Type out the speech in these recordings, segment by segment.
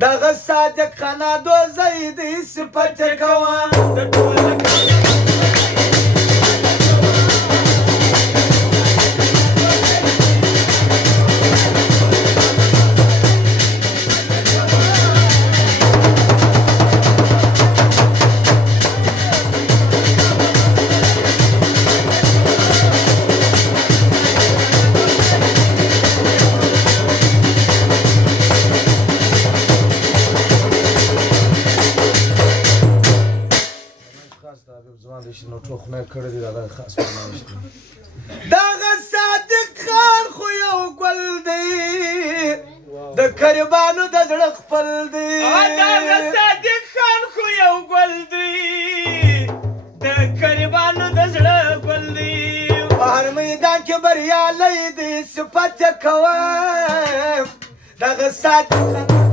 دغه صادق خانه دوزی دی صفت کوم د ټول نو ټول خدای کړی دی دغه خاص فرمایش دی دغه صادق خان خو یو ګل دی د کریبانو د زړه خپل دی دغه صادق خان خو یو ګل دی د کریبانو د زړه ګل دی په هر میدان کې بریالی دی صفت یې کوم دغه صادق خان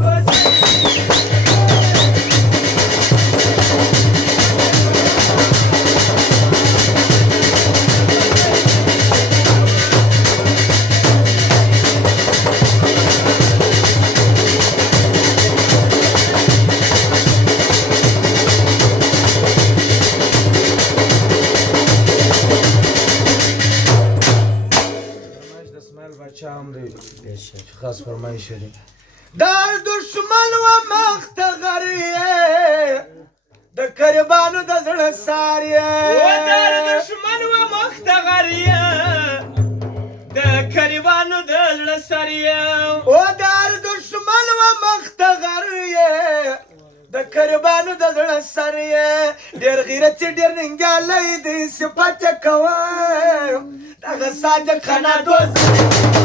خاص فرمایش دی در دشمن و مخت غریه د کریبانو د زړه ساریه و در دشمن و مخت غریه د کریبانو د زړه ساریه و در دشمن و مخت غریه د کریبانو د زړه ساریه ډېر غیرت ډېر ننګالی دی صفت کوم دغه صادق خانه دوست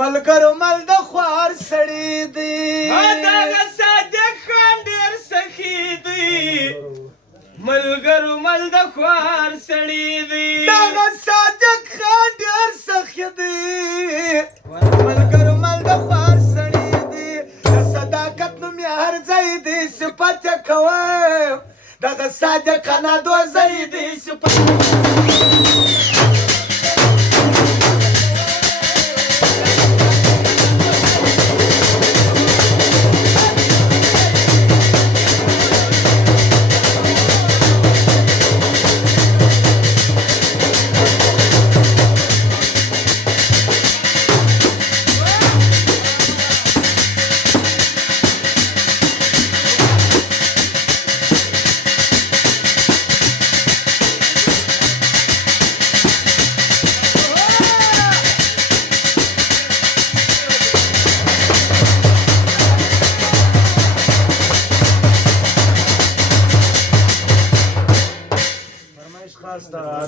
ملګرو مل د خوار سړی دی دغه صادق خان ډېر سخي دی ملګرو مل د خوار سړی دی دغه صادق خان ډېر سخي دی ملګرو مل د خوار سړی دی د صداقت نوم یې هر ځای دی صفت یې کوم دغه صادق خانه دوزی دی صفت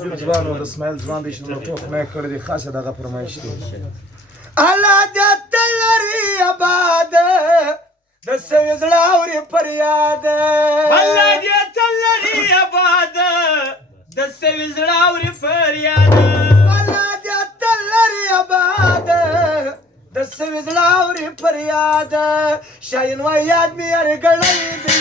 حبیب ځوان او د اسماعیل ځوان دی چې نو ټول خدای کړی دی خاصه دغه فرمایش دی الله دې تل لري آباد د سوي زړه اوري فریاد الله دې تل لري آباد د سوي زړه اوري فریاد الله دې تل لري آباد د سوي زړه اوري فریاد شاین و یاد مې ارګړی دی